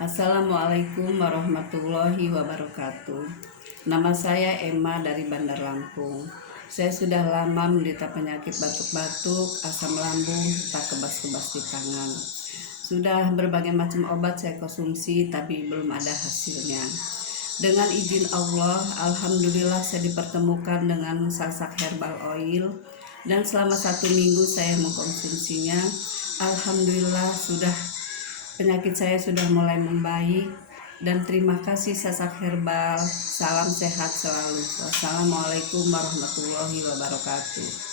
Assalamualaikum warahmatullahi wabarakatuh. Nama saya Emma dari Bandar Lampung. Saya sudah lama menderita penyakit batuk-batuk, asam lambung, tak kebas-kebas di tangan. Sudah berbagai macam obat saya konsumsi tapi belum ada hasilnya. Dengan izin Allah, alhamdulillah saya dipertemukan dengan sasak herbal oil dan selama 1 minggu saya mengkonsumsinya. Alhamdulillah penyakit saya sudah mulai membaik dan terima kasih sasak herbal. Salam sehat selalu. Wassalamualaikum warahmatullahi wabarakatuh.